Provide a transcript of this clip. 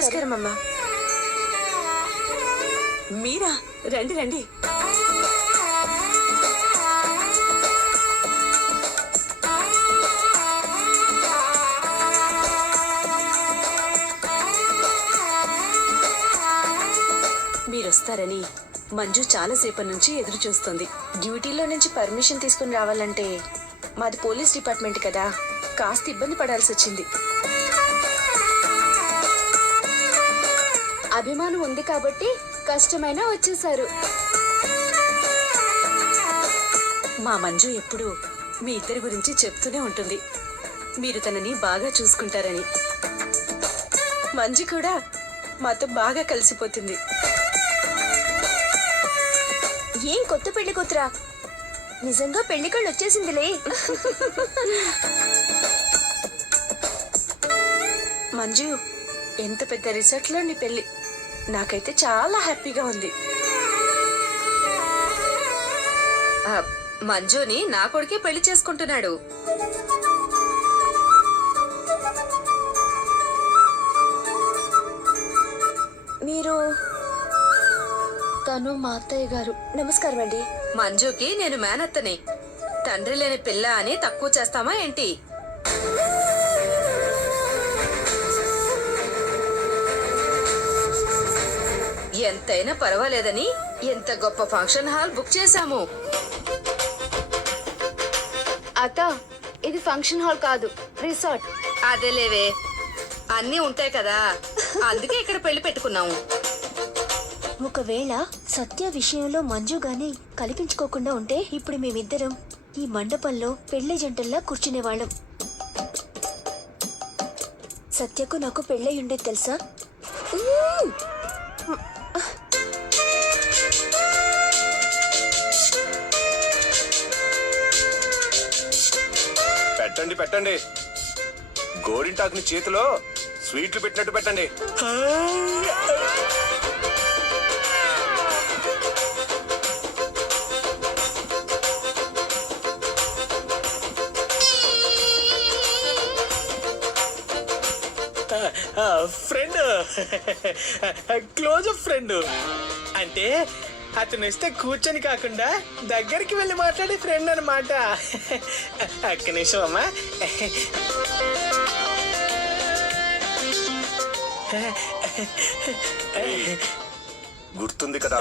నమస్కారం అమ్మా. మీరా? రండి రండి. మీరొస్తారని మంజు చాలాసేపటి నుంచి ఎదురు చూస్తుంది. డ్యూటీలో నుంచి పర్మిషన్ తీసుకుని రావాలంటే మాది పోలీస్ డిపార్ట్మెంట్ కదా, కాస్త ఇబ్బంది పడాల్సి వచ్చింది. అభిమానం ఉంది కాబట్టి కష్టమైనా వచ్చేసారు. మా మంజు ఎప్పుడూ మీ ఇద్దరి గురించి చెప్తూనే ఉంటుంది, మీరు తనని బాగా చూసుకుంటారని. మంజు కూడా మాతో బాగా కలిసిపోతుంది. ఏం కొత్త పెళ్లి కూతురా, నిజంగా పెళ్లి కళ్ళు వచ్చేసిందిలే. మంజు, ఎంత పెద్ద రిసార్ట్ లో నీ పెళ్లి, నాకైతే చాలా హ్యాపీగా ఉంది. మంజుని నా కొడుకే పెళ్లి చేసుకుంటున్నాడు. మీరు? తను మా అత్తయ్య గారు. నమస్కారం అండి. మంజుకి నేను మేనత్తని. తండ్రి లేని పిల్ల అని తక్కువ చేస్తామా ఏంటి? ఎంతైనా పర్వాలేదని ఎంత గొప్ప ఫంక్షన్ హాల్ బుక్ చేశాము. అత్త, ఇది ఫంక్షన్ హాల్ కాదు, రిసార్ట్. అదేలేవే, అన్నీ ఉంటాయి కదా, అందుకే ఇక్కడ పెళ్లి పెట్టుకున్నాము. ఒకవేళ సత్య విషయంలో మంజు గాని కల్పించుకోకుండా ఉంటే ఇప్పుడు మేమిద్దరం ఈ మండపంలో పెళ్లి జంటల్లా కూర్చునేవాళ్ళం. సత్యకు నాకు పెళ్ళై ఉండేది తెలుసా? పెట్టండి పెట్టండి, గోరింటాకుని చేతిలో స్వీట్లు పెట్టినట్టు పెట్టండి. ఫ్రెండ్, క్లోజ్ ఫ్రెండ్ అంటే అతను వస్తే కూర్చొని కాకుండా దగ్గరికి వెళ్ళి మాట్లాడే ఫ్రెండ్ అనమాట. ఒక్క నిమిషం అమ్మా. గుర్తుంది కదా,